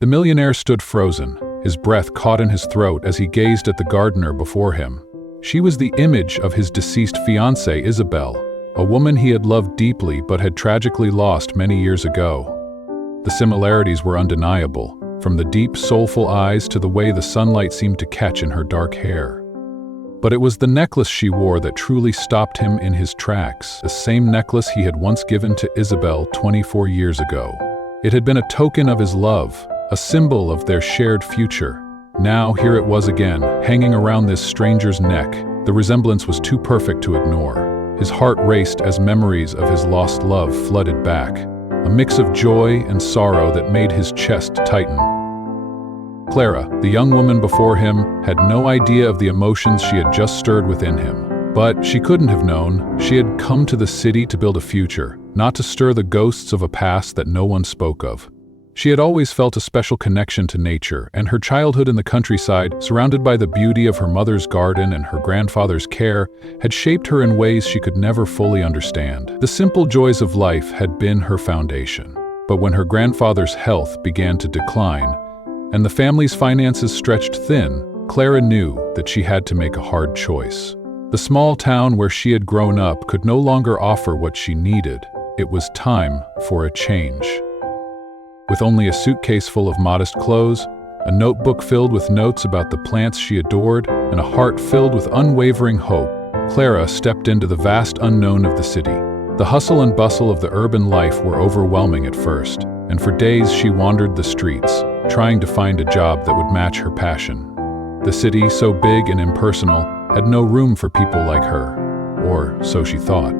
The millionaire stood frozen, his breath caught in his throat as he gazed at the gardener before him. She was the image of his deceased fiancée, Isabelle, a woman he had loved deeply but had tragically lost many years ago. The similarities were undeniable, from the deep, soulful eyes to the way the sunlight seemed to catch in her dark hair. But it was the necklace she wore that truly stopped him in his tracks, the same necklace he had once given to Isabelle 24 years ago. It had been a token of his love, a symbol of their shared future. Now, here it was again, hanging around this stranger's neck. The resemblance was too perfect to ignore. His heart raced as memories of his lost love flooded back, a mix of joy and sorrow that made his chest tighten. Clara, the young woman before him, had no idea of the emotions she had just stirred within him. But she couldn't have known. She had come to the city to build a future, not to stir the ghosts of a past that no one spoke of. She had always felt a special connection to nature, and her childhood in the countryside, surrounded by the beauty of her mother's garden and her grandfather's care, had shaped her in ways she could never fully understand. The simple joys of life had been her foundation. But when her grandfather's health began to decline, and the family's finances stretched thin, Clara knew that she had to make a hard choice. The small town where she had grown up could no longer offer what she needed. It was time for a change. With only a suitcase full of modest clothes, a notebook filled with notes about the plants she adored, and a heart filled with unwavering hope, Clara stepped into the vast unknown of the city. The hustle and bustle of the urban life were overwhelming at first, and for days she wandered the streets, trying to find a job that would match her passion. The city, so big and impersonal, had no room for people like her, or so she thought.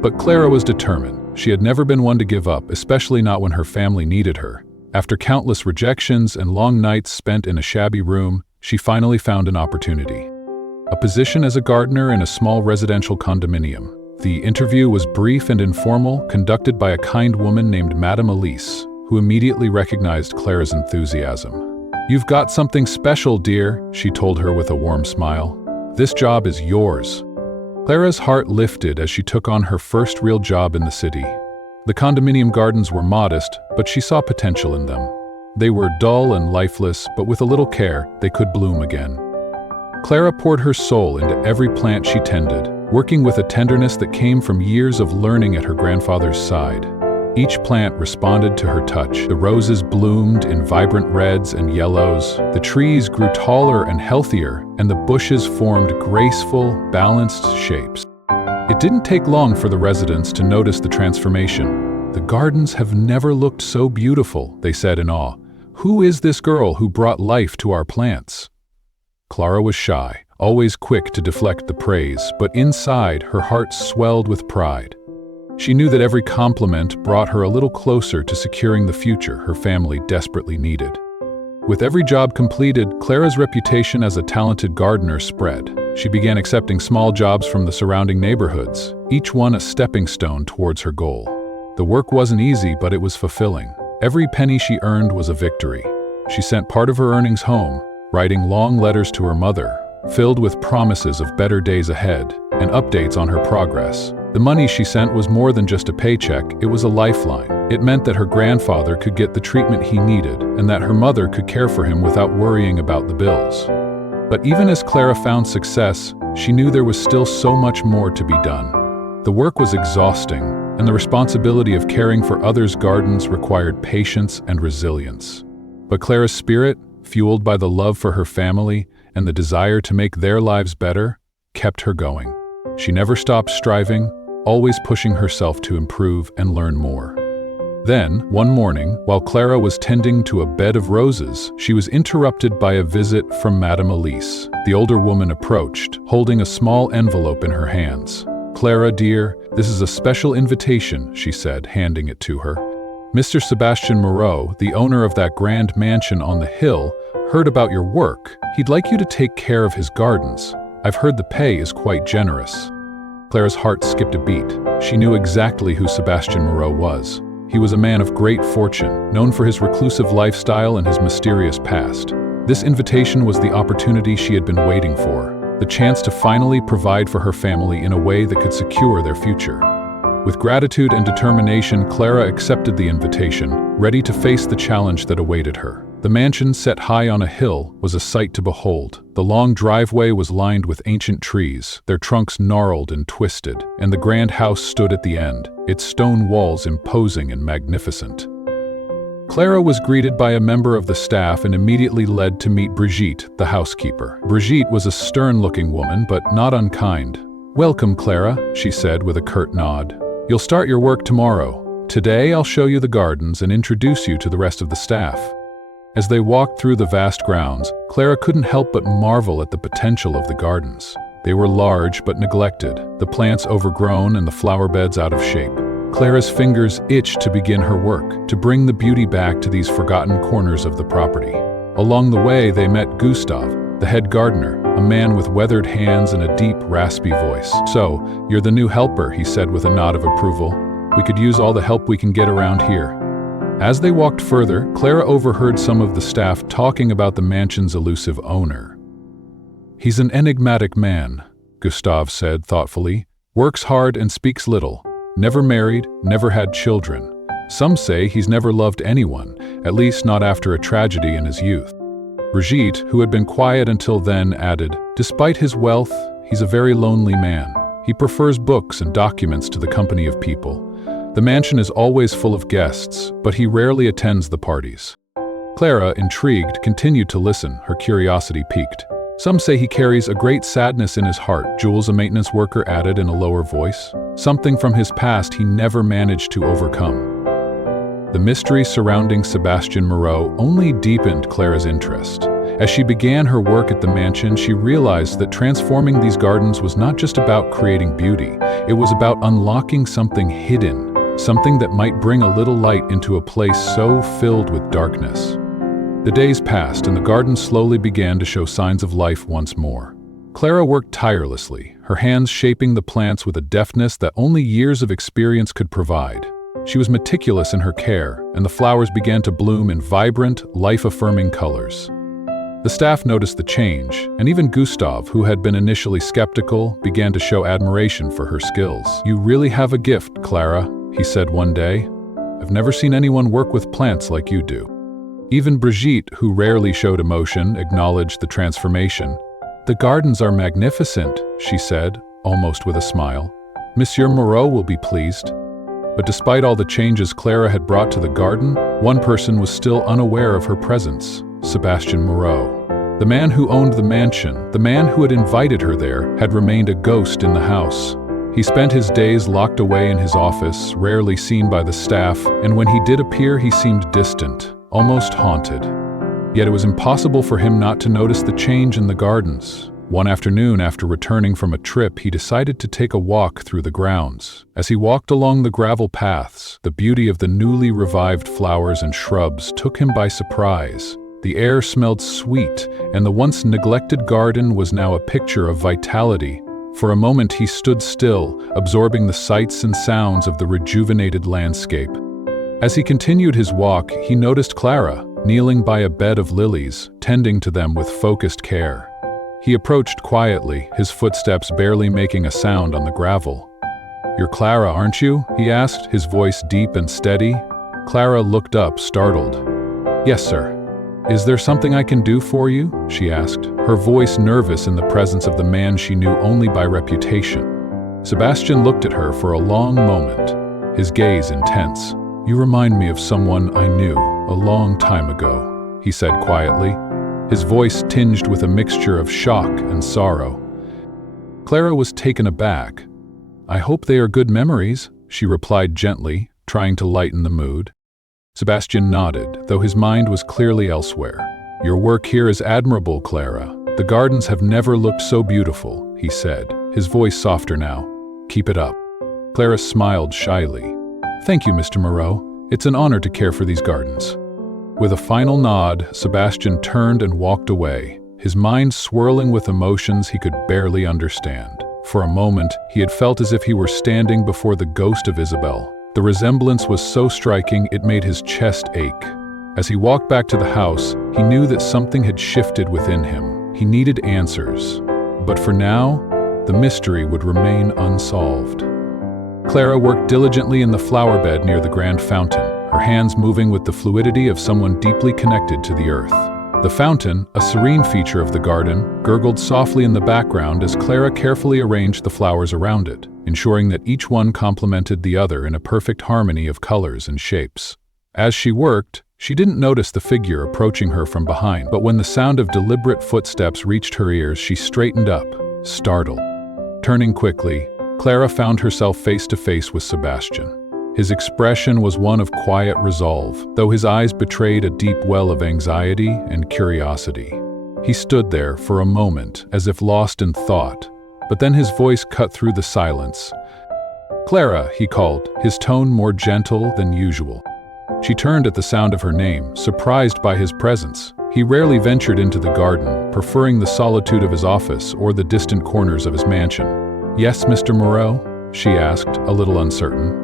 But Clara was determined. She had never been one to give up, especially not when her family needed her. After countless rejections and long nights spent in a shabby room, she finally found an opportunity. A position as a gardener in a small residential condominium. The interview was brief and informal, conducted by a kind woman named Madame Elise, who immediately recognized Clara's enthusiasm. "You've got something special, dear," she told her with a warm smile. "This job is yours." Clara's heart lifted as she took on her first real job in the city. The condominium gardens were modest, but she saw potential in them. They were dull and lifeless, but with a little care, they could bloom again. Clara poured her soul into every plant she tended, working with a tenderness that came from years of learning at her grandfather's side. Each plant responded to her touch. The roses bloomed in vibrant reds and yellows, the trees grew taller and healthier, and the bushes formed graceful, balanced shapes. It didn't take long for the residents to notice the transformation. "The gardens have never looked so beautiful," they said in awe. "Who is this girl who brought life to our plants?" Clara was shy, always quick to deflect the praise, but inside her heart swelled with pride. She knew that every compliment brought her a little closer to securing the future her family desperately needed. With every job completed, Clara's reputation as a talented gardener spread. She began accepting small jobs from the surrounding neighborhoods, each one a stepping stone towards her goal. The work wasn't easy, but it was fulfilling. Every penny she earned was a victory. She sent part of her earnings home, writing long letters to her mother, filled with promises of better days ahead and updates on her progress. The money she sent was more than just a paycheck, it was a lifeline. It meant that her grandfather could get the treatment he needed and that her mother could care for him without worrying about the bills. But even as Clara found success, she knew there was still so much more to be done. The work was exhausting, and the responsibility of caring for others' gardens required patience and resilience. But Clara's spirit, fueled by the love for her family and the desire to make their lives better, kept her going. She never stopped striving, always pushing herself to improve and learn more. Then, one morning, while Clara was tending to a bed of roses, she was interrupted by a visit from Madame Elise. The older woman approached, holding a small envelope in her hands. "Clara, dear, this is a special invitation," she said, handing it to her. "Mr. Sebastian Moreau, the owner of that grand mansion on the hill, heard about your work. He'd like you to take care of his gardens. I've heard the pay is quite generous." Clara's heart skipped a beat. She knew exactly who Sebastian Moreau was. He was a man of great fortune, known for his reclusive lifestyle and his mysterious past. This invitation was the opportunity she had been waiting for, the chance to finally provide for her family in a way that could secure their future. With gratitude and determination, Clara accepted the invitation, ready to face the challenge that awaited her. The mansion, set high on a hill, was a sight to behold. The long driveway was lined with ancient trees, their trunks gnarled and twisted, and the grand house stood at the end, its stone walls imposing and magnificent. Clara was greeted by a member of the staff and immediately led to meet Brigitte, the housekeeper. Brigitte was a stern-looking woman, but not unkind. "Welcome, Clara," she said with a curt nod. "You'll start your work tomorrow. Today I'll show you the gardens and introduce you to the rest of the staff." As they walked through the vast grounds, Clara couldn't help but marvel at the potential of the gardens. They were large but neglected, the plants overgrown and the flower beds out of shape. Clara's fingers itched to begin her work, to bring the beauty back to these forgotten corners of the property. Along the way, they met Gustav, the head gardener, a man with weathered hands and a deep, raspy voice. "So, you're the new helper," he said with a nod of approval. "We could use all the help we can get around here." As they walked further, Clara overheard some of the staff talking about the mansion's elusive owner. "He's an enigmatic man," Gustav said thoughtfully. "Works hard and speaks little. Never married, never had children. Some say he's never loved anyone, at least not after a tragedy in his youth." Brigitte, who had been quiet until then, added, "Despite his wealth, he's a very lonely man. He prefers books and documents to the company of people. The mansion is always full of guests, but he rarely attends the parties." Clara, intrigued, continued to listen, her curiosity piqued. "Some say he carries a great sadness in his heart," Jules, a maintenance worker, added in a lower voice. "Something from his past he never managed to overcome." The mystery surrounding Sebastian Moreau only deepened Clara's interest. As she began her work at the mansion, she realized that transforming these gardens was not just about creating beauty, it was about unlocking something hidden, something that might bring a little light into a place so filled with darkness. The days passed and the garden slowly began to show signs of life once more. Clara worked tirelessly, her hands shaping the plants with a deftness that only years of experience could provide. She was meticulous in her care, and the flowers began to bloom in vibrant, life-affirming colors. The staff noticed the change, and even Gustav, who had been initially skeptical, began to show admiration for her skills. "You really have a gift, Clara," he said one day. "I've never seen anyone work with plants like you do." Even Brigitte, who rarely showed emotion, acknowledged the transformation. "The gardens are magnificent," she said, almost with a smile. "Monsieur Moreau will be pleased." But despite all the changes Clara had brought to the garden, one person was still unaware of her presence: Sebastian Moreau. The man who owned the mansion, the man who had invited her there, had remained a ghost in the house. He spent his days locked away in his office, rarely seen by the staff, and when he did appear he seemed distant, almost haunted. Yet it was impossible for him not to notice the change in the gardens. One afternoon, after returning from a trip, he decided to take a walk through the grounds. As he walked along the gravel paths, the beauty of the newly revived flowers and shrubs took him by surprise. The air smelled sweet, and the once neglected garden was now a picture of vitality. For a moment he stood still, absorbing the sights and sounds of the rejuvenated landscape. As he continued his walk, he noticed Clara, kneeling by a bed of lilies, tending to them with focused care. He approached quietly, his footsteps barely making a sound on the gravel. "You're Clara, aren't you?" he asked, his voice deep and steady. Clara looked up, startled. "Yes, sir." "Is there something I can do for you?" she asked, her voice nervous in the presence of the man she knew only by reputation. Sebastian looked at her for a long moment, his gaze intense. "You remind me of someone I knew a long time ago," he said quietly, his voice tinged with a mixture of shock and sorrow. Clara was taken aback. "I hope they are good memories," she replied gently, trying to lighten the mood. Sebastian nodded, though his mind was clearly elsewhere. "Your work here is admirable, Clara. The gardens have never looked so beautiful," he said, his voice softer now. "Keep it up." Clara smiled shyly. "Thank you, Mr. Moreau. It's an honor to care for these gardens." With a final nod, Sebastian turned and walked away, his mind swirling with emotions he could barely understand. For a moment, he had felt as if he were standing before the ghost of Isabelle. The resemblance was so striking it made his chest ache. As he walked back to the house, he knew that something had shifted within him. He needed answers. But for now, the mystery would remain unsolved. Clara worked diligently in the flower bed near the grand fountain, her hands moving with the fluidity of someone deeply connected to the earth. The fountain, a serene feature of the garden, gurgled softly in the background as Clara carefully arranged the flowers around it, ensuring that each one complemented the other in a perfect harmony of colors and shapes. As she worked, she didn't notice the figure approaching her from behind, but when the sound of deliberate footsteps reached her ears, she straightened up, startled. Turning quickly, Clara found herself face to face with Sebastian. His expression was one of quiet resolve, though his eyes betrayed a deep well of anxiety and curiosity. He stood there for a moment, as if lost in thought, but then his voice cut through the silence. "Clara," he called, his tone more gentle than usual. She turned at the sound of her name, surprised by his presence. He rarely ventured into the garden, preferring the solitude of his office or the distant corners of his mansion. "Yes, Mr. Moreau?" she asked, a little uncertain.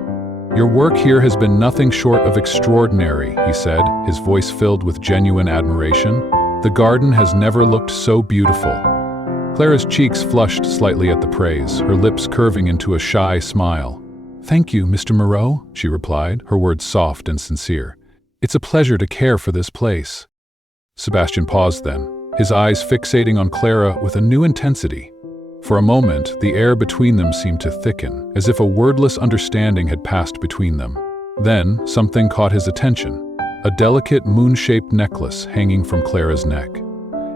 "Your work here has been nothing short of extraordinary," he said, his voice filled with genuine admiration. "The garden has never looked so beautiful." Clara's cheeks flushed slightly at the praise, her lips curving into a shy smile. "Thank you, Mr. Moreau," she replied, her words soft and sincere. "It's a pleasure to care for this place." Sebastian paused then, his eyes fixating on Clara with a new intensity. For a moment, the air between them seemed to thicken, as if a wordless understanding had passed between them. Then, something caught his attention, a delicate moon-shaped necklace hanging from Clara's neck.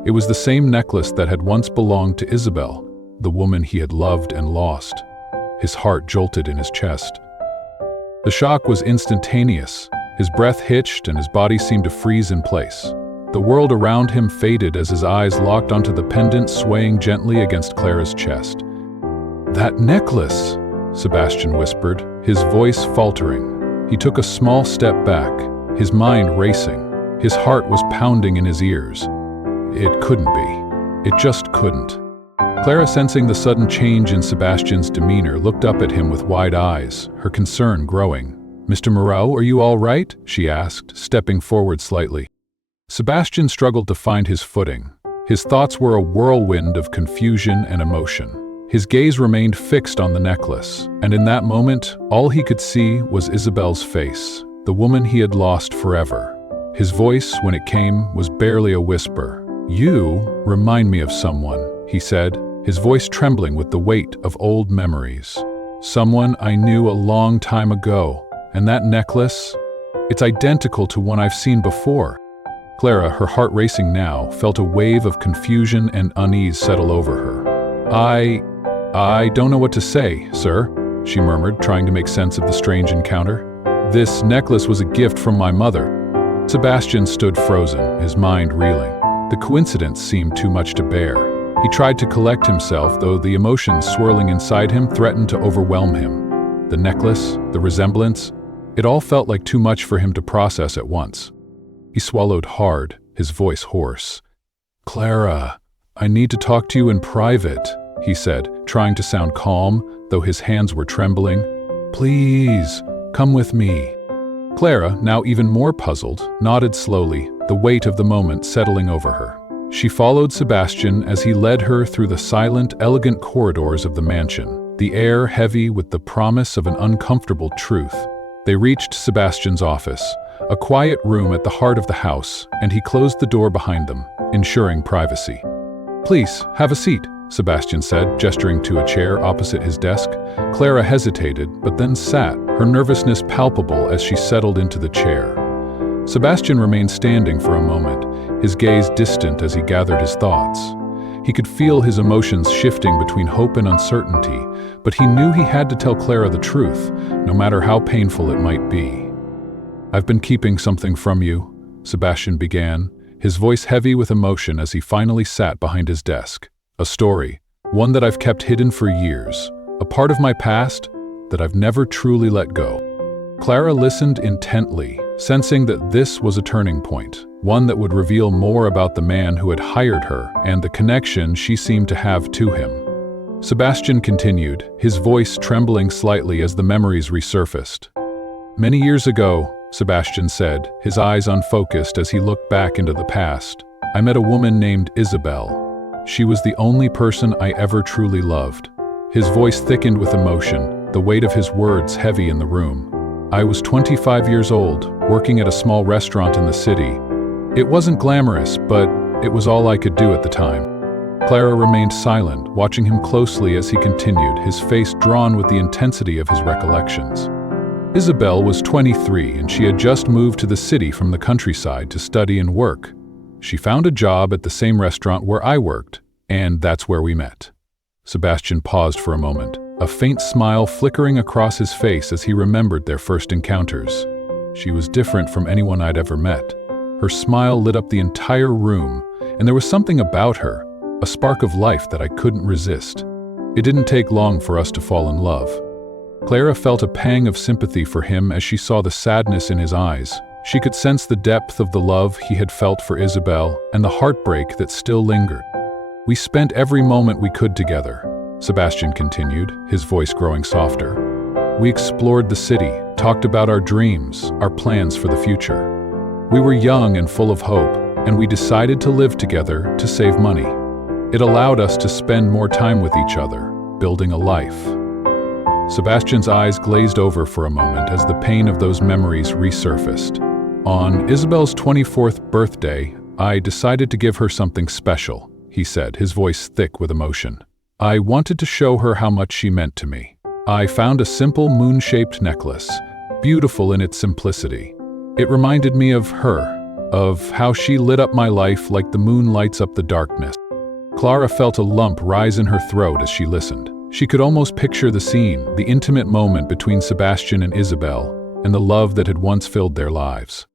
It was the same necklace that had once belonged to Isabelle, the woman he had loved and lost. His heart jolted in his chest. The shock was instantaneous. His breath hitched and his body seemed to freeze in place. The world around him faded as his eyes locked onto the pendant swaying gently against Clara's chest. "That necklace!" Sebastian whispered, his voice faltering. He took a small step back, his mind racing. His heart was pounding in his ears. It couldn't be. It just couldn't. Clara, sensing the sudden change in Sebastian's demeanor, looked up at him with wide eyes, her concern growing. "Mr. Moreau, are you all right?" she asked, stepping forward slightly. Sebastian struggled to find his footing. His thoughts were a whirlwind of confusion and emotion. His gaze remained fixed on the necklace, and in that moment, all he could see was Isabelle's face, the woman he had lost forever. His voice, when it came, was barely a whisper. "You remind me of someone," he said, his voice trembling with the weight of old memories. "Someone I knew a long time ago, and that necklace, it's identical to one I've seen before." Clara, her heart racing now, felt a wave of confusion and unease settle over her. I don't know what to say, sir," she murmured, trying to make sense of the strange encounter. "This necklace was a gift from my mother." Sebastian stood frozen, his mind reeling. The coincidence seemed too much to bear. He tried to collect himself, though the emotions swirling inside him threatened to overwhelm him. The necklace, the resemblance, it all felt like too much for him to process at once. He swallowed hard, his voice hoarse. "Clara, I need to talk to you in private," he said, trying to sound calm, though his hands were trembling. "Please, come with me." Clara, now even more puzzled, nodded slowly, the weight of the moment settling over her. She followed Sebastian as he led her through the silent, elegant corridors of the mansion, the air heavy with the promise of an uncomfortable truth. They reached Sebastian's office, a quiet room at the heart of the house, and he closed the door behind them, ensuring privacy. "Please, have a seat," Sebastian said, gesturing to a chair opposite his desk. Clara hesitated, but then sat, her nervousness palpable as she settled into the chair. Sebastian remained standing for a moment, his gaze distant as he gathered his thoughts. He could feel his emotions shifting between hope and uncertainty, but he knew he had to tell Clara the truth, no matter how painful it might be. "I've been keeping something from you," Sebastian began, his voice heavy with emotion as he finally sat behind his desk. "A story, one that I've kept hidden for years, a part of my past that I've never truly let go." Clara listened intently, sensing that this was a turning point, one that would reveal more about the man who had hired her and the connection she seemed to have to him. Sebastian continued, his voice trembling slightly as the memories resurfaced. "Many years ago," Sebastian said, his eyes unfocused as he looked back into the past, "I met a woman named Isabelle. She was the only person I ever truly loved." His voice thickened with emotion, the weight of his words heavy in the room. I was 25 years old, working at a small restaurant in the city. It wasn't glamorous, but it was all I could do at the time. Clara remained silent, watching him closely as he continued, his face drawn with the intensity of his recollections. Isabelle was 23 and she had just moved to the city from the countryside to study and work. She found a job at the same restaurant where I worked, and that's where we met. Sebastian paused for a moment, a faint smile flickering across his face as he remembered their first encounters. She was different from anyone I'd ever met. Her smile lit up the entire room, and there was something about her, a spark of life that I couldn't resist. It didn't take long for us to fall in love. Clara felt a pang of sympathy for him as she saw the sadness in his eyes. She could sense the depth of the love he had felt for Isabelle and the heartbreak that still lingered. We spent every moment we could together, Sebastian continued, his voice growing softer. We explored the city, talked about our dreams, our plans for the future. We were young and full of hope, and we decided to live together to save money. It allowed us to spend more time with each other, building a life. Sebastian's eyes glazed over for a moment as the pain of those memories resurfaced. On Isabelle's 24th birthday, I decided to give her something special, he said, his voice thick with emotion. I wanted to show her how much she meant to me. I found a simple moon-shaped necklace, beautiful in its simplicity. It reminded me of her, of how she lit up my life like the moon lights up the darkness. Clara felt a lump rise in her throat as she listened. She could almost picture the scene, the intimate moment between Sebastian and Isabelle, and the love that had once filled their lives.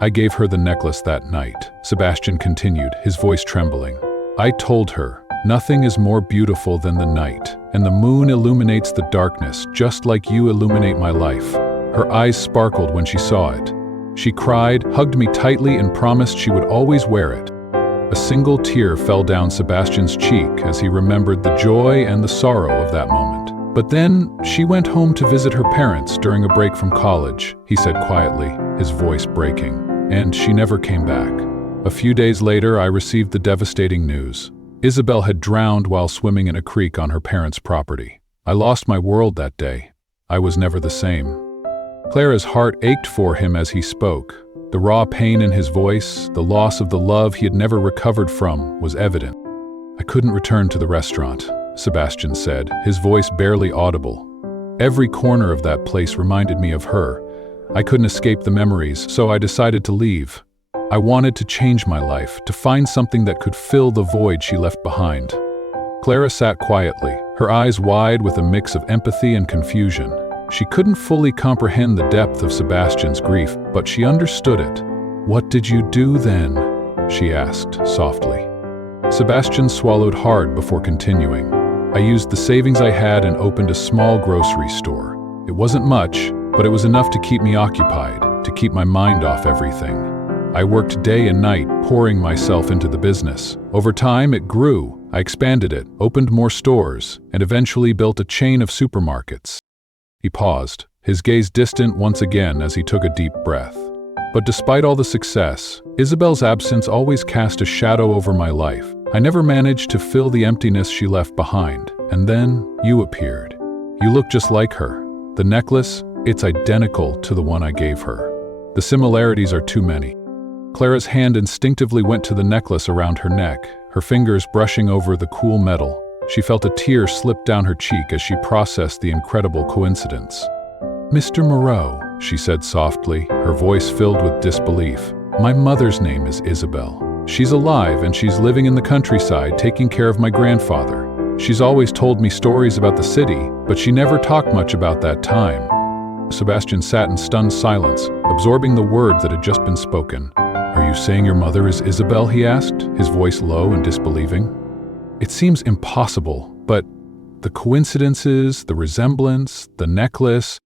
I gave her the necklace that night, Sebastian continued, his voice trembling. I told her, nothing is more beautiful than the night, and the moon illuminates the darkness just like you illuminate my life. Her eyes sparkled when she saw it. She cried, hugged me tightly, and promised she would always wear it. A single tear fell down Sebastian's cheek as he remembered the joy and the sorrow of that moment. But then she went home to visit her parents during a break from college, he said quietly, his voice breaking, and she never came back. A few days later, I received the devastating news. Isabelle had drowned while swimming in a creek on her parents' property. I lost my world that day. I was never the same. Clara's heart ached for him as he spoke. The raw pain in his voice, the loss of the love he had never recovered from, was evident. I couldn't return to the restaurant, Sebastian said, his voice barely audible. Every corner of that place reminded me of her. I couldn't escape the memories, so I decided to leave. I wanted to change my life, to find something that could fill the void she left behind. Clara sat quietly, her eyes wide with a mix of empathy and confusion. She couldn't fully comprehend the depth of Sebastian's grief, but she understood it. "What did you do then?" she asked softly. Sebastian swallowed hard before continuing. "I used the savings I had and opened a small grocery store. It wasn't much, but it was enough to keep me occupied, to keep my mind off everything. I worked day and night, pouring myself into the business. Over time, it grew. I expanded it, opened more stores, and eventually built a chain of supermarkets." He paused, his gaze distant once again as he took a deep breath. "But despite all the success, Isabelle's absence always cast a shadow over my life. I never managed to fill the emptiness she left behind. And then, you appeared. You look just like her. The necklace, it's identical to the one I gave her. The similarities are too many." Clara's hand instinctively went to the necklace around her neck, her fingers brushing over the cool metal. She felt a tear slip down her cheek as she processed the incredible coincidence. "Mr. Moreau," she said softly, her voice filled with disbelief. "My mother's name is Isabelle. She's alive and she's living in the countryside taking care of my grandfather. She's always told me stories about the city, but she never talked much about that time." Sebastian sat in stunned silence, absorbing the words that had just been spoken. "Are you saying your mother is Isabelle?" he asked, his voice low and disbelieving. "It seems impossible, but the coincidences, the resemblance, the necklace..."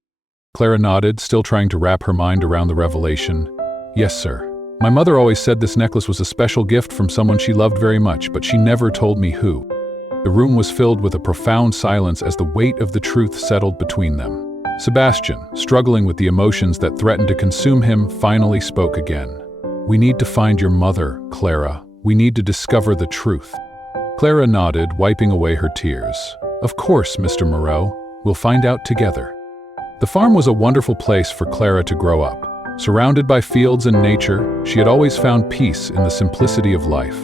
Clara nodded, still trying to wrap her mind around the revelation. "Yes, sir. My mother always said this necklace was a special gift from someone she loved very much, but she never told me who." The room was filled with a profound silence as the weight of the truth settled between them. Sebastian, struggling with the emotions that threatened to consume him, finally spoke again. "We need to find your mother, Clara. We need to discover the truth." Clara nodded, wiping away her tears. "Of course, Mr. Moreau. We'll find out together." The farm was a wonderful place for Clara to grow up. Surrounded by fields and nature, she had always found peace in the simplicity of life.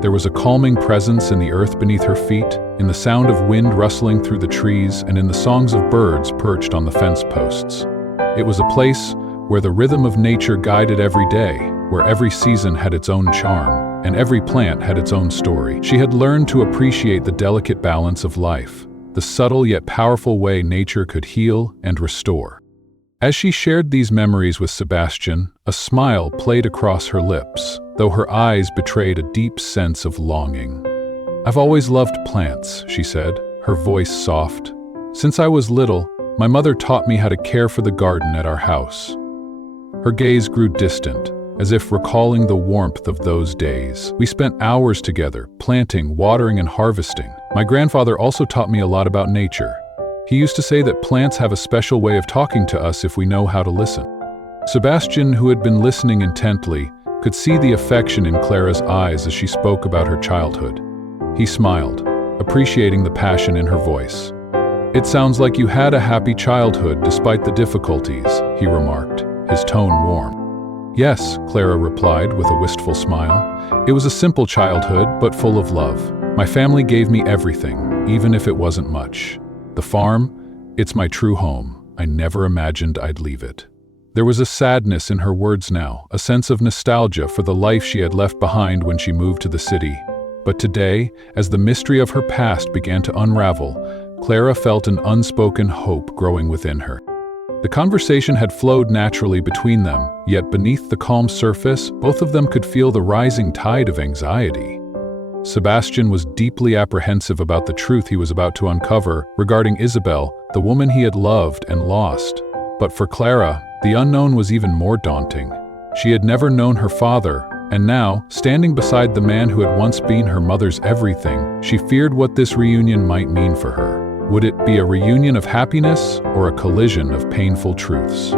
There was a calming presence in the earth beneath her feet, in the sound of wind rustling through the trees, and in the songs of birds perched on the fence posts. It was a place where the rhythm of nature guided every day, where every season had its own charm, and every plant had its own story. She had learned to appreciate the delicate balance of life, the subtle yet powerful way nature could heal and restore. As she shared these memories with Sebastian, a smile played across her lips, though her eyes betrayed a deep sense of longing. "I've always loved plants," she said, her voice soft. "Since I was little, my mother taught me how to care for the garden at our house." Her gaze grew distant, as if recalling the warmth of those days. "We spent hours together, planting, watering, and harvesting. My grandfather also taught me a lot about nature. He used to say that plants have a special way of talking to us if we know how to listen." Sebastian, who had been listening intently, could see the affection in Clara's eyes as she spoke about her childhood. He smiled, appreciating the passion in her voice. "It sounds like you had a happy childhood despite the difficulties," he remarked, his tone warm. "Yes," Clara replied with a wistful smile. "It was a simple childhood, but full of love. My family gave me everything, even if it wasn't much. The farm, it's my true home. I never imagined I'd leave it." There was a sadness in her words now, a sense of nostalgia for the life she had left behind when she moved to the city. But today, as the mystery of her past began to unravel, Clara felt an unspoken hope growing within her. The conversation had flowed naturally between them, yet beneath the calm surface, both of them could feel the rising tide of anxiety. Sebastian was deeply apprehensive about the truth he was about to uncover regarding Isabelle, the woman he had loved and lost. But for Clara, the unknown was even more daunting. She had never known her father, and now, standing beside the man who had once been her mother's everything, she feared what this reunion might mean for her. Would it be a reunion of happiness or a collision of painful truths?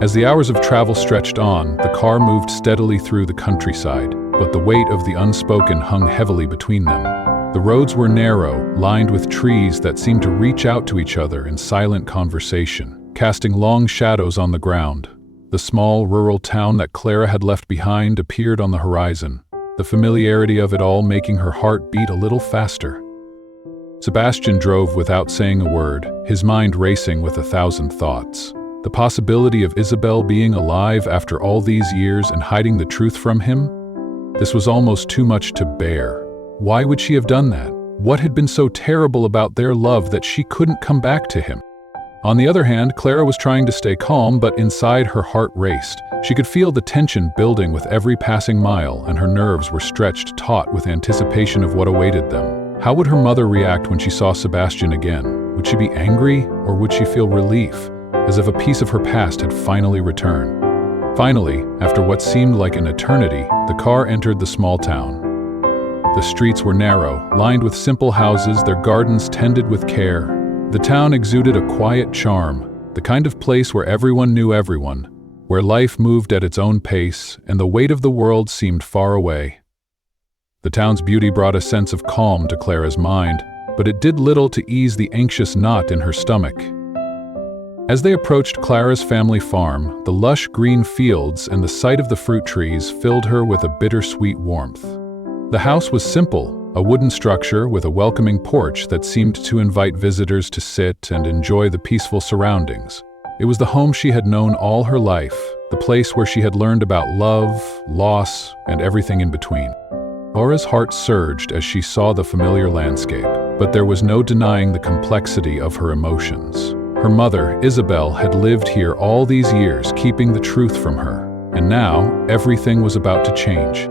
As the hours of travel stretched on, the car moved steadily through the countryside, but the weight of the unspoken hung heavily between them. The roads were narrow, lined with trees that seemed to reach out to each other in silent conversation, casting long shadows on the ground. The small rural town that Clara had left behind appeared on the horizon, the familiarity of it all making her heart beat a little faster. Sebastian drove without saying a word, his mind racing with 1,000 thoughts. The possibility of Isabelle being alive after all these years and hiding the truth from him? This was almost too much to bear. Why would she have done that? What had been so terrible about their love that she couldn't come back to him? On the other hand, Clara was trying to stay calm, but inside her heart raced. She could feel the tension building with every passing mile, and her nerves were stretched taut with anticipation of what awaited them. How would her mother react when she saw Sebastian again? Would she be angry, or would she feel relief, as if a piece of her past had finally returned? Finally, after what seemed like an eternity, the car entered the small town. The streets were narrow, lined with simple houses, their gardens tended with care. The town exuded a quiet charm, the kind of place where everyone knew everyone, where life moved at its own pace, and the weight of the world seemed far away. The town's beauty brought a sense of calm to Clara's mind, but it did little to ease the anxious knot in her stomach. As they approached Clara's family farm, the lush green fields and the sight of the fruit trees filled her with a bittersweet warmth. The house was simple, a wooden structure with a welcoming porch that seemed to invite visitors to sit and enjoy the peaceful surroundings. It was the home she had known all her life, the place where she had learned about love, loss, and everything in between. Clara's heart surged as she saw the familiar landscape, but there was no denying the complexity of her emotions. Her mother, Isabelle, had lived here all these years, keeping the truth from her, and now everything was about to change.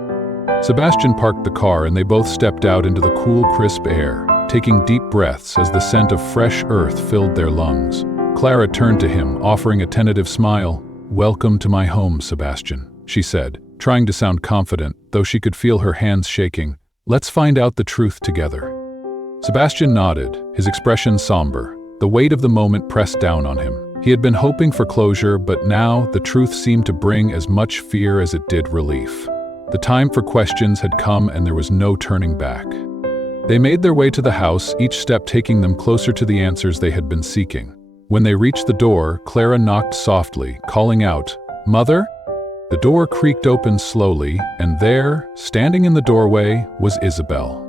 Sebastian parked the car and they both stepped out into the cool, crisp air, taking deep breaths as the scent of fresh earth filled their lungs. Clara turned to him, offering a tentative smile. "Welcome to my home, Sebastian," she said, trying to sound confident, though she could feel her hands shaking. "Let's find out the truth together." Sebastian nodded, his expression somber. The weight of the moment pressed down on him. He had been hoping for closure, but now the truth seemed to bring as much fear as it did relief. The time for questions had come and there was no turning back. They made their way to the house, each step taking them closer to the answers they had been seeking. When they reached the door, Clara knocked softly, calling out, "Mother?" The door creaked open slowly, and there, standing in the doorway, was Isabelle.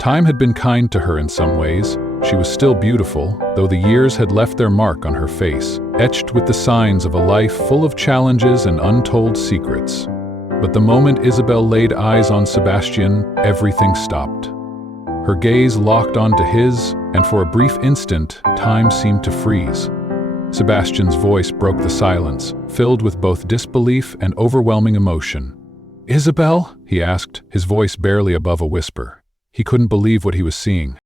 Time had been kind to her in some ways. She was still beautiful, though the years had left their mark on her face, etched with the signs of a life full of challenges and untold secrets. But the moment Isabelle laid eyes on Sebastian, everything stopped. Her gaze locked onto his, and for a brief instant, time seemed to freeze. Sebastian's voice broke the silence, filled with both disbelief and overwhelming emotion. "Isabelle?" he asked, his voice barely above a whisper. He couldn't believe what he was seeing.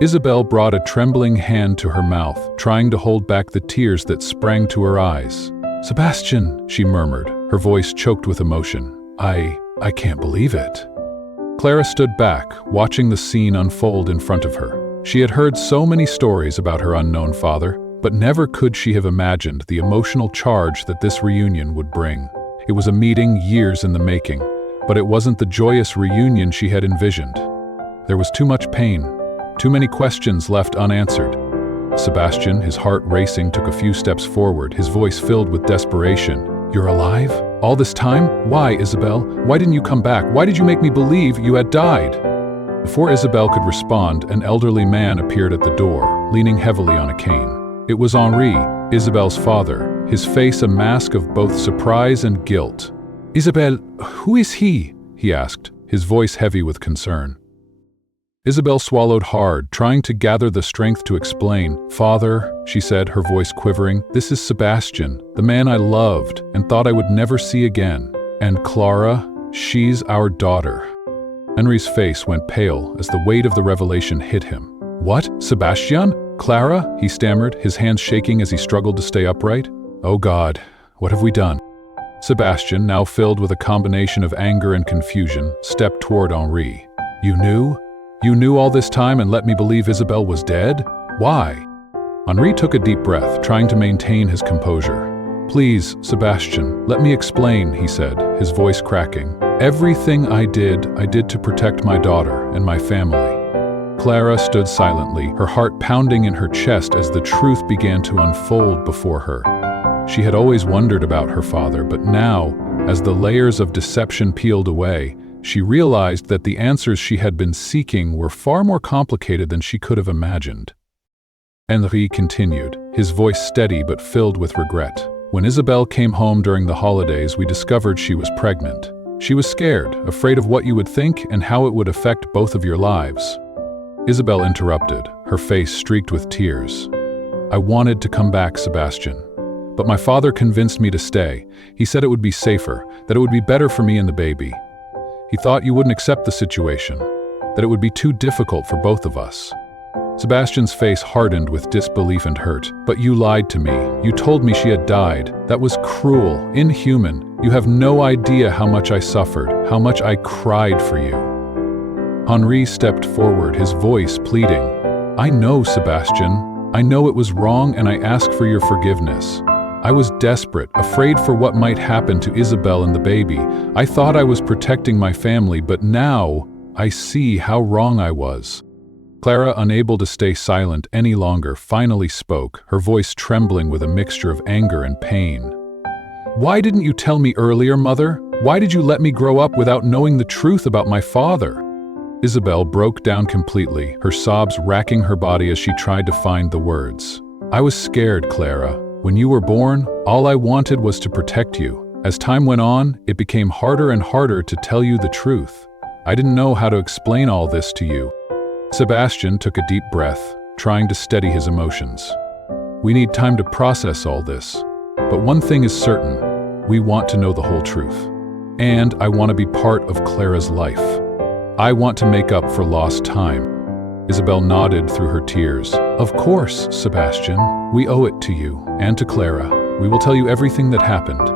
Isabelle brought a trembling hand to her mouth, trying to hold back the tears that sprang to her eyes. "Sebastian," she murmured, her voice choked with emotion. I can't believe it." Clara stood back, watching the scene unfold in front of her. She had heard so many stories about her unknown father, but never could she have imagined the emotional charge that this reunion would bring. It was a meeting years in the making, but it wasn't the joyous reunion she had envisioned. There was too much pain, too many questions left unanswered. Sebastian, his heart racing, took a few steps forward, his voice filled with desperation. "You're alive? All this time? Why, Isabelle? Why didn't you come back? Why did you make me believe you had died?" Before Isabelle could respond, an elderly man appeared at the door, leaning heavily on a cane. It was Henri, Isabelle's father, his face a mask of both surprise and guilt. "Isabelle, who is he?" he asked, his voice heavy with concern. Isabelle swallowed hard, trying to gather the strength to explain. "Father," she said, her voice quivering, "this is Sebastian, the man I loved and thought I would never see again. And Clara, she's our daughter." Henri's face went pale as the weight of the revelation hit him. "What? Sebastian? Clara?" he stammered, his hands shaking as he struggled to stay upright. "Oh God, what have we done?" Sebastian, now filled with a combination of anger and confusion, stepped toward Henri. "You knew? You knew all this time and let me believe Isabelle was dead? Why?" Henri took a deep breath, trying to maintain his composure. "Please, Sebastian, let me explain," he said, his voice cracking. "Everything I did to protect my daughter and my family." Clara stood silently, her heart pounding in her chest as the truth began to unfold before her. She had always wondered about her father, but now, as the layers of deception peeled away, she realized that the answers she had been seeking were far more complicated than she could have imagined. Henri continued, his voice steady but filled with regret. "When Isabelle came home during the holidays, we discovered she was pregnant. She was scared, afraid of what you would think and how it would affect both of your lives." Isabelle interrupted, her face streaked with tears. "I wanted to come back, Sebastian. But my father convinced me to stay. He said it would be safer, that it would be better for me and the baby. He thought you wouldn't accept the situation, that it would be too difficult for both of us." Sebastian's face hardened with disbelief and hurt. "But you lied to me. You told me she had died. That was cruel, inhuman. You have no idea how much I suffered, how much I cried for you." Henri stepped forward, his voice pleading. "I know, Sebastian. I know it was wrong and I ask for your forgiveness. I was desperate, afraid for what might happen to Isabelle and the baby. I thought I was protecting my family, but now I see how wrong I was." Clara, unable to stay silent any longer, finally spoke, her voice trembling with a mixture of anger and pain. "Why didn't you tell me earlier, Mother? Why did you let me grow up without knowing the truth about my father?" Isabelle broke down completely, her sobs racking her body as she tried to find the words. "I was scared, Clara. When you were born, all I wanted was to protect you. As time went on, it became harder and harder to tell you the truth. I didn't know how to explain all this to you." Sebastian took a deep breath, trying to steady his emotions. "We need time to process all this. But one thing is certain, we want to know the whole truth. And I want to be part of Clara's life. I want to make up for lost time." Isabelle nodded through her tears. "Of course, Sebastian. We owe it to you and to Clara. We will tell you everything that happened."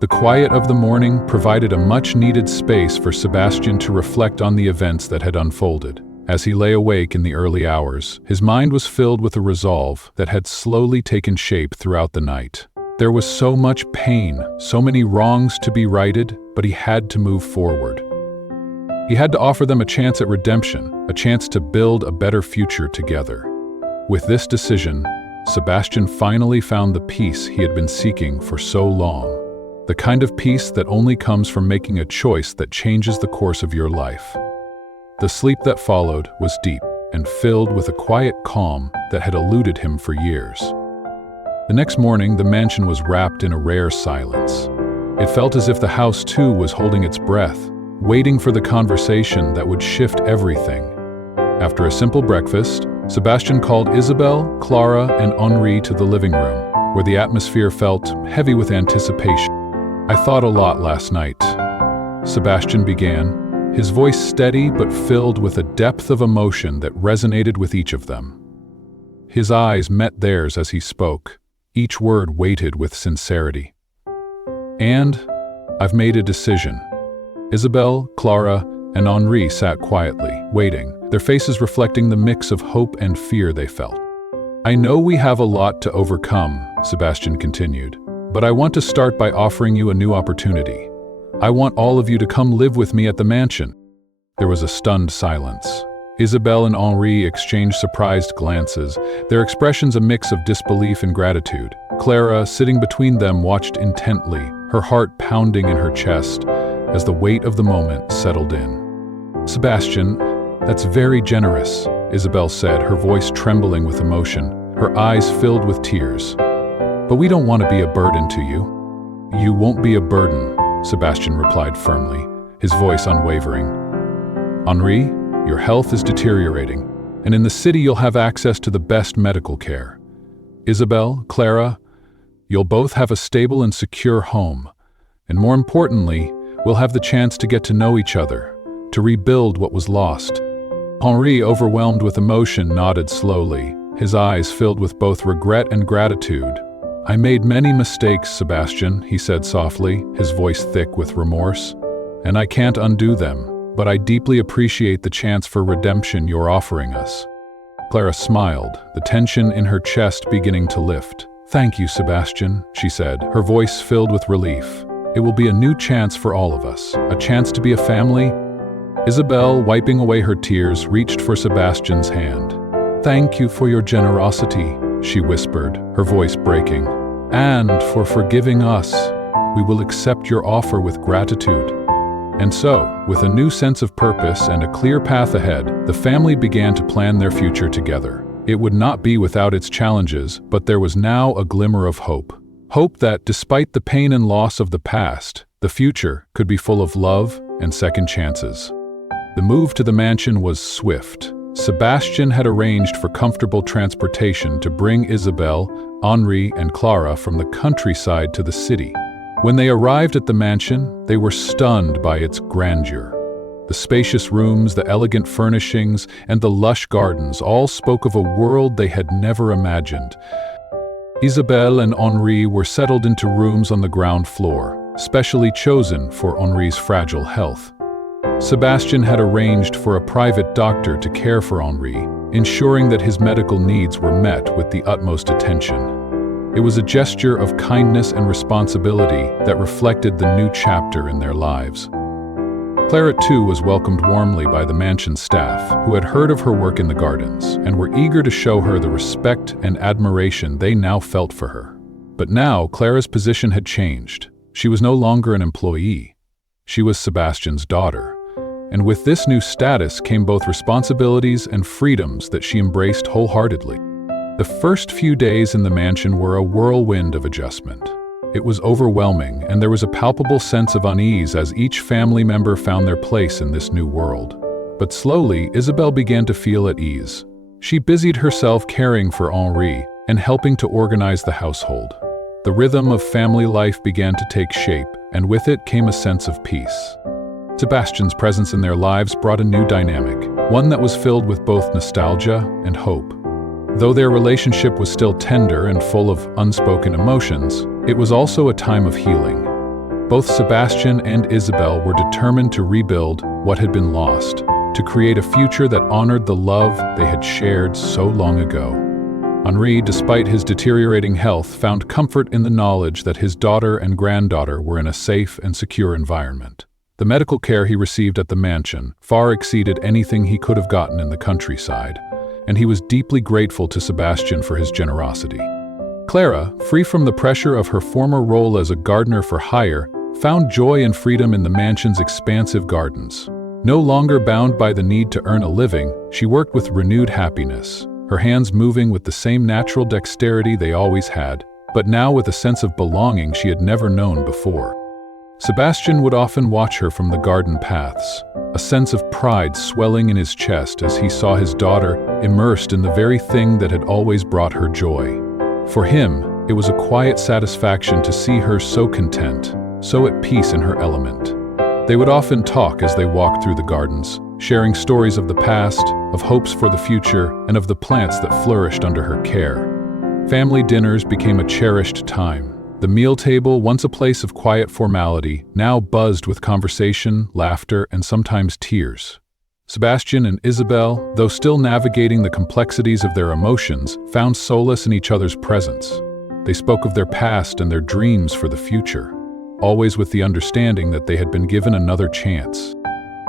The quiet of the morning provided a much-needed space for Sebastian to reflect on the events that had unfolded. As he lay awake in the early hours, his mind was filled with a resolve that had slowly taken shape throughout the night. There was so much pain, so many wrongs to be righted, but he had to move forward. He had to offer them a chance at redemption, a chance to build a better future together. With this decision, Sebastian finally found the peace he had been seeking for so long. The kind of peace that only comes from making a choice that changes the course of your life. The sleep that followed was deep and filled with a quiet calm that had eluded him for years. The next morning, the mansion was wrapped in a rare silence. It felt as if the house too was holding its breath, waiting for the conversation that would shift everything. After a simple breakfast, Sebastian called Isabelle, Clara, and Henri to the living room, where the atmosphere felt heavy with anticipation. "I thought a lot last night," Sebastian began, his voice steady but filled with a depth of emotion that resonated with each of them. His eyes met theirs as he spoke, each word weighted with sincerity. "And I've made a decision." Isabelle, Clara, and Henri sat quietly, waiting, their faces reflecting the mix of hope and fear they felt. "I know we have a lot to overcome," Sebastian continued, "but I want to start by offering you a new opportunity. I want all of you to come live with me at the mansion." There was a stunned silence. Isabelle and Henri exchanged surprised glances, their expressions a mix of disbelief and gratitude. Clara, sitting between them, watched intently, her heart pounding in her chest as the weight of the moment settled in. "Sebastian, that's very generous," Isabelle said, her voice trembling with emotion, her eyes filled with tears. "But we don't want to be a burden to you." "You won't be a burden," Sebastian replied firmly, his voice unwavering. "Henri, your health is deteriorating, and in the city you'll have access to the best medical care. Isabelle, Clara, you'll both have a stable and secure home, and more importantly, we'll have the chance to get to know each other, to rebuild what was lost." Henri, overwhelmed with emotion, nodded slowly, his eyes filled with both regret and gratitude. "I made many mistakes, Sebastian," he said softly, his voice thick with remorse, "and I can't undo them, but I deeply appreciate the chance for redemption you're offering us." Clara smiled, the tension in her chest beginning to lift. "Thank you, Sebastian," she said, her voice filled with relief. "It will be a new chance for all of us, a chance to be a family." Isabelle, wiping away her tears, reached for Sebastian's hand. "Thank you for your generosity," she whispered, her voice breaking, "and for forgiving us. We will accept your offer with gratitude." And so, with a new sense of purpose and a clear path ahead, the family began to plan their future together. It would not be without its challenges, but there was now a glimmer of hope. Hope that, despite the pain and loss of the past, the future could be full of love and second chances. The move to the mansion was swift. Sebastian had arranged for comfortable transportation to bring Isabelle, Henri, and Clara from the countryside to the city. When they arrived at the mansion, they were stunned by its grandeur. The spacious rooms, the elegant furnishings, and the lush gardens all spoke of a world they had never imagined. Isabelle and Henri were settled into rooms on the ground floor, specially chosen for Henri's fragile health. Sebastian had arranged for a private doctor to care for Henri, ensuring that his medical needs were met with the utmost attention. It was a gesture of kindness and responsibility that reflected the new chapter in their lives. Clara too was welcomed warmly by the mansion staff, who had heard of her work in the gardens and were eager to show her the respect and admiration they now felt for her. But now Clara's position had changed. She was no longer an employee. She was Sebastian's daughter. And with this new status came both responsibilities and freedoms that she embraced wholeheartedly. The first few days in the mansion were a whirlwind of adjustment. It was overwhelming, and there was a palpable sense of unease as each family member found their place in this new world. But slowly, Isabelle began to feel at ease. She busied herself caring for Henri and helping to organize the household. The rhythm of family life began to take shape, and with it came a sense of peace. Sebastian's presence in their lives brought a new dynamic, one that was filled with both nostalgia and hope. Though their relationship was still tender and full of unspoken emotions, it was also a time of healing. Both Sebastian and Isabelle were determined to rebuild what had been lost, to create a future that honored the love they had shared so long ago. Henri, despite his deteriorating health, found comfort in the knowledge that his daughter and granddaughter were in a safe and secure environment. The medical care he received at the mansion far exceeded anything he could have gotten in the countryside, and he was deeply grateful to Sebastian for his generosity. Clara, free from the pressure of her former role as a gardener for hire, found joy and freedom in the mansion's expansive gardens. No longer bound by the need to earn a living, she worked with renewed happiness, her hands moving with the same natural dexterity they always had, but now with a sense of belonging she had never known before. Sebastian would often watch her from the garden paths, a sense of pride swelling in his chest as he saw his daughter immersed in the very thing that had always brought her joy. For him, it was a quiet satisfaction to see her so content, so at peace in her element. They would often talk as they walked through the gardens, sharing stories of the past, of hopes for the future, and of the plants that flourished under her care. Family dinners became a cherished time. The meal table, once a place of quiet formality, now buzzed with conversation, laughter, and sometimes tears. Sebastian and Isabelle, though still navigating the complexities of their emotions, found solace in each other's presence. They spoke of their past and their dreams for the future, always with the understanding that they had been given another chance.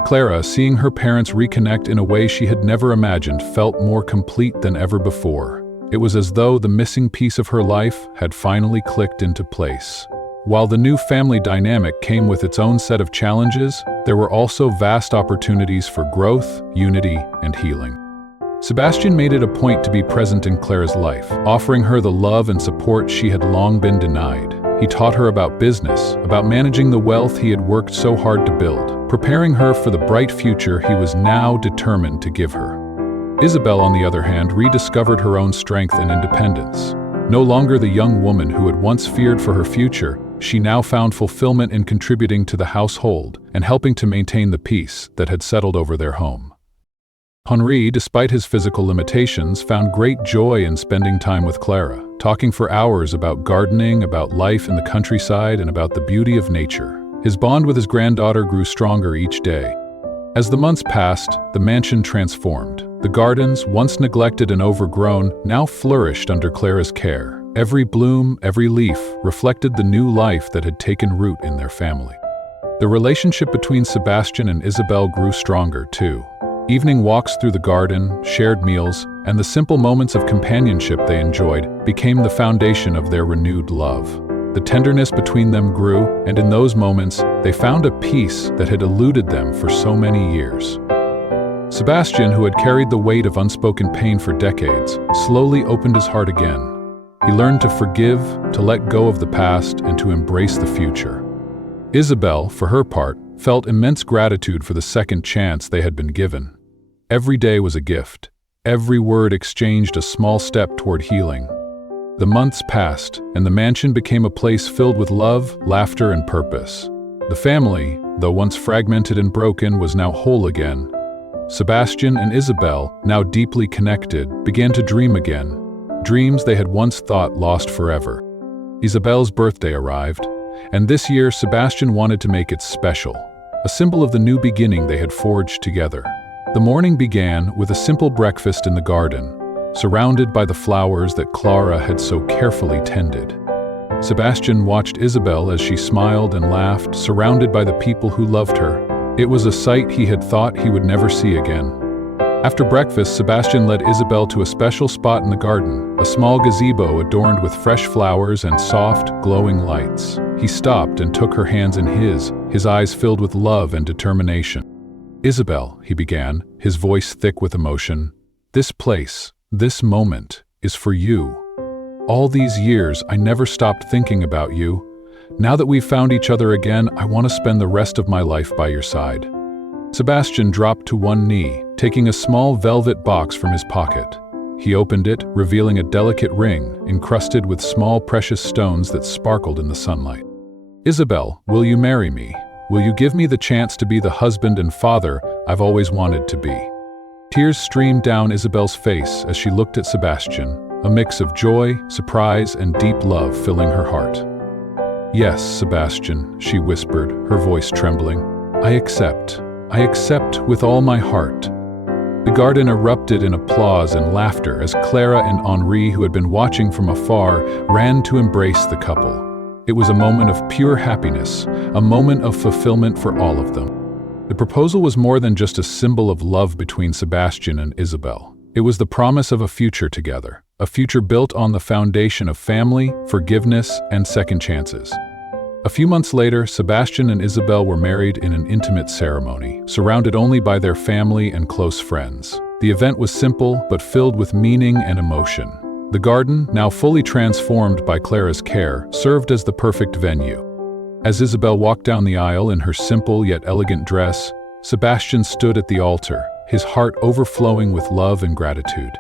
Clara, seeing her parents reconnect in a way she had never imagined, felt more complete than ever before. It was as though the missing piece of her life had finally clicked into place. While the new family dynamic came with its own set of challenges, there were also vast opportunities for growth, unity, and healing. Sebastian made it a point to be present in Clara's life, offering her the love and support she had long been denied. He taught her about business, about managing the wealth he had worked so hard to build, preparing her for the bright future he was now determined to give her. Isabelle, on the other hand, rediscovered her own strength and independence. No longer the young woman who had once feared for her future, she now found fulfillment in contributing to the household and helping to maintain the peace that had settled over their home. Henri, despite his physical limitations, found great joy in spending time with Clara, talking for hours about gardening, about life in the countryside, and about the beauty of nature. His bond with his granddaughter grew stronger each day. As the months passed, the mansion transformed. The gardens, once neglected and overgrown, now flourished under Clara's care. Every bloom, every leaf, reflected the new life that had taken root in their family. The relationship between Sebastian and Isabelle grew stronger, too. Evening walks through the garden, shared meals, and the simple moments of companionship they enjoyed became the foundation of their renewed love. The tenderness between them grew, and in those moments, they found a peace that had eluded them for so many years. Sebastian, who had carried the weight of unspoken pain for decades, slowly opened his heart again. He learned to forgive, to let go of the past, and to embrace the future. Isabelle, for her part, felt immense gratitude for the second chance they had been given. Every day was a gift. Every word exchanged a small step toward healing. The months passed, and the mansion became a place filled with love, laughter, and purpose. The family, though once fragmented and broken, was now whole again. Sebastian and Isabelle, now deeply connected, began to dream again, dreams they had once thought lost forever. Isabelle's birthday arrived, and this year Sebastian wanted to make it special, a symbol of the new beginning they had forged together. The morning began with a simple breakfast in the garden, surrounded by the flowers that Clara had so carefully tended. Sebastian watched Isabelle as she smiled and laughed, surrounded by the people who loved her. It was a sight he had thought he would never see again. After breakfast, Sebastian led Isabelle to a special spot in the garden, a small gazebo adorned with fresh flowers and soft, glowing lights. He stopped and took her hands in his eyes filled with love and determination. "Isabelle," he began, his voice thick with emotion, "this place, this moment, is for you. All these years, I never stopped thinking about you. Now that we've found each other again, I want to spend the rest of my life by your side." Sebastian dropped to one knee, taking a small velvet box from his pocket. He opened it, revealing a delicate ring, encrusted with small precious stones that sparkled in the sunlight. "Isabelle, will you marry me? Will you give me the chance to be the husband and father I've always wanted to be?" Tears streamed down Isabelle's face as she looked at Sebastian, a mix of joy, surprise, and deep love filling her heart. "Yes, Sebastian," she whispered, her voice trembling. I accept with all my heart." The garden erupted in applause and laughter as Clara and Henri, who had been watching from afar, ran to embrace the couple. It was a moment of pure happiness, a moment of fulfillment for all of them. The proposal was more than just a symbol of love between Sebastian and Isabelle. It was the promise of a future together, a future built on the foundation of family, forgiveness, and second chances. A few months later, Sebastian and Isabelle were married in an intimate ceremony, surrounded only by their family and close friends. The event was simple, but filled with meaning and emotion. The garden, now fully transformed by Clara's care, served as the perfect venue. As Isabelle walked down the aisle in her simple yet elegant dress, Sebastian stood at the altar, his heart overflowing with love and gratitude.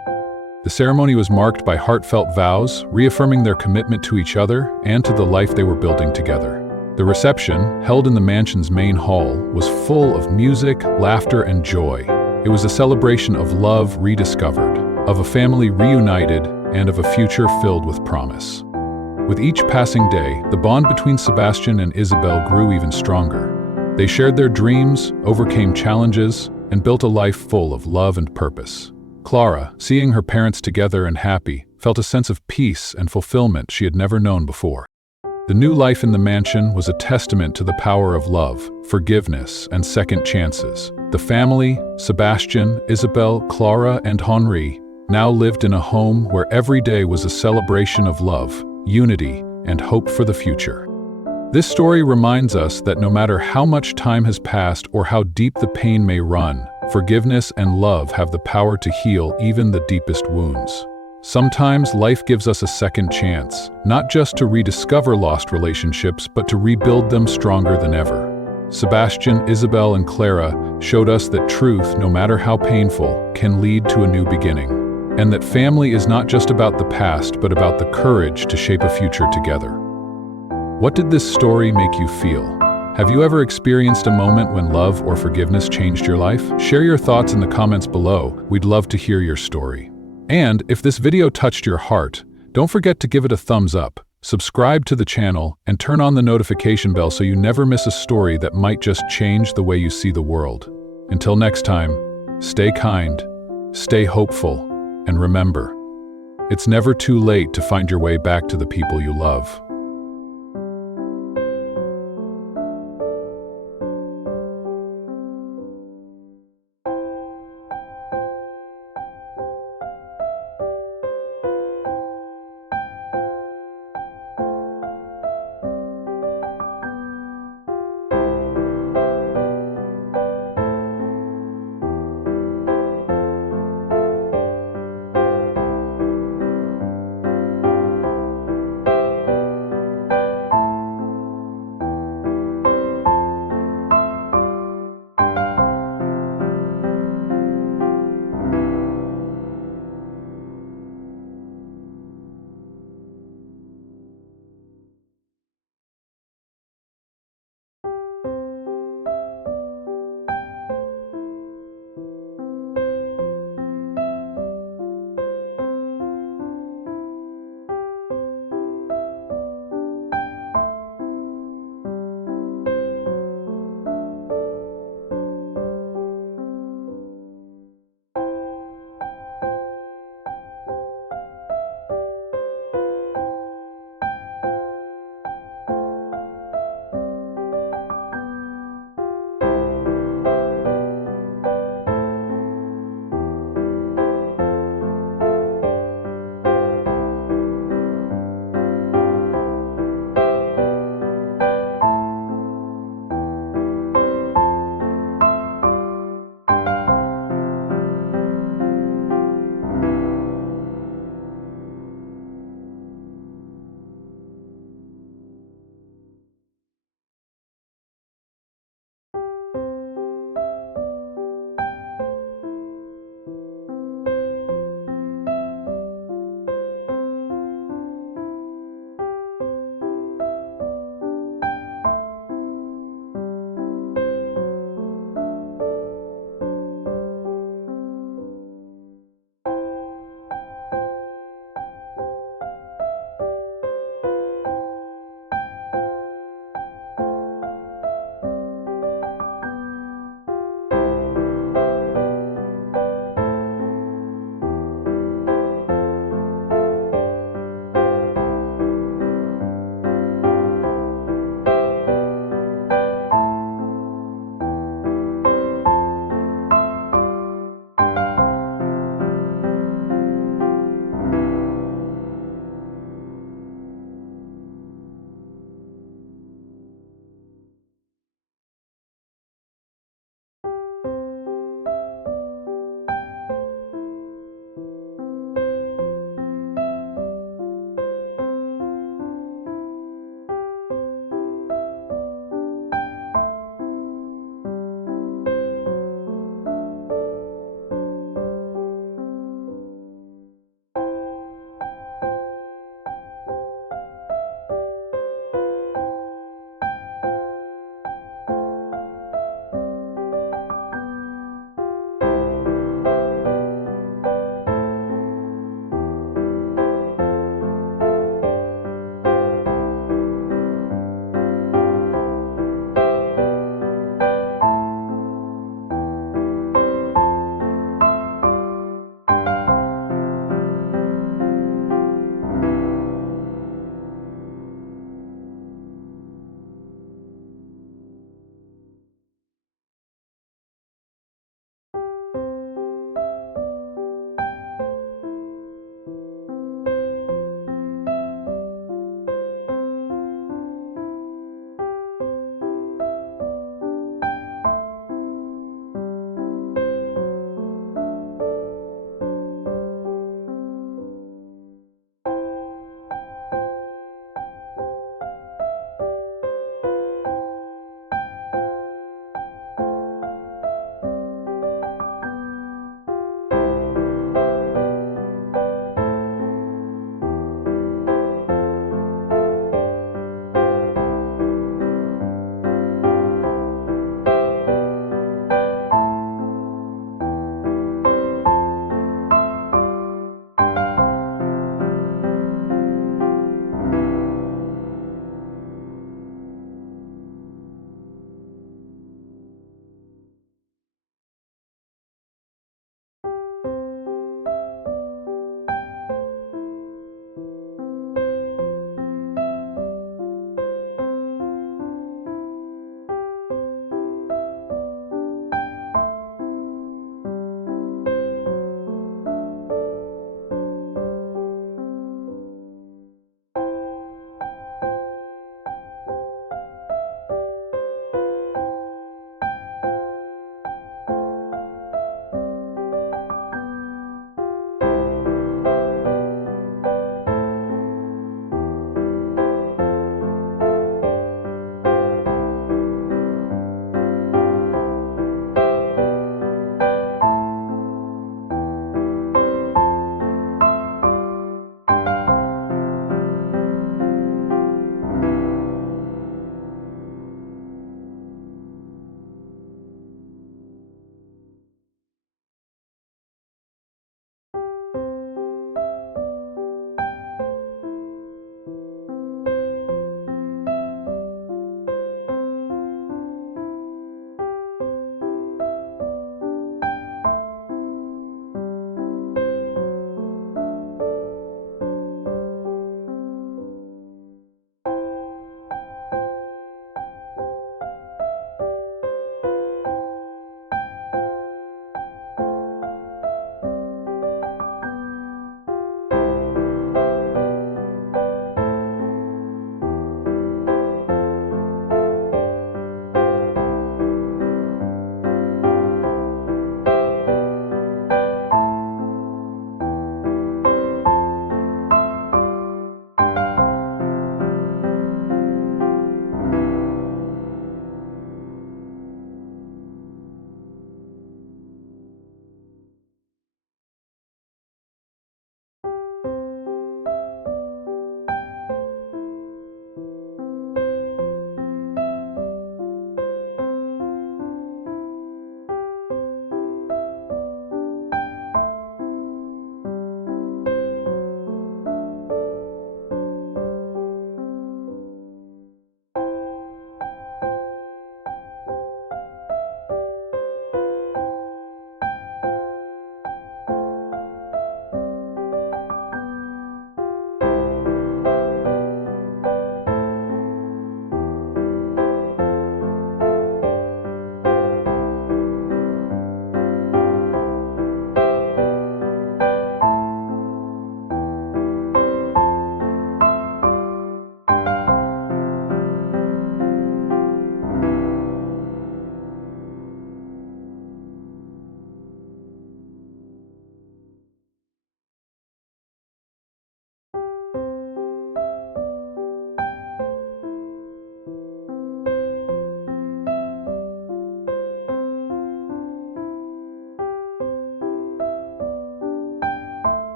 The ceremony was marked by heartfelt vows, reaffirming their commitment to each other and to the life they were building together. The reception, held in the mansion's main hall, was full of music, laughter, and joy. It was a celebration of love rediscovered, of a family reunited, and of a future filled with promise. With each passing day, the bond between Sebastian and Isabelle grew even stronger. They shared their dreams, overcame challenges, and built a life full of love and purpose. Clara, seeing her parents together and happy, felt a sense of peace and fulfillment she had never known before. The new life in the mansion was a testament to the power of love, forgiveness, and second chances. The family, Sebastian, Isabelle, Clara, and Henri, now lived in a home where every day was a celebration of love, unity, and hope for the future. This story reminds us that no matter how much time has passed or how deep the pain may run, forgiveness and love have the power to heal even the deepest wounds. Sometimes life gives us a second chance, not just to rediscover lost relationships, but to rebuild them stronger than ever. Sebastian, Isabelle, and Clara showed us that truth, no matter how painful, can lead to a new beginning, and that family is not just about the past, but about the courage to shape a future together. What did this story make you feel? Have you ever experienced a moment when love or forgiveness changed your life? Share your thoughts in the comments below. We'd love to hear your story. And if this video touched your heart, don't forget to give it a thumbs up, subscribe to the channel, and turn on the notification bell so you never miss a story that might just change the way you see the world. Until next time, stay kind, stay hopeful, and remember, it's never too late to find your way back to the people you love.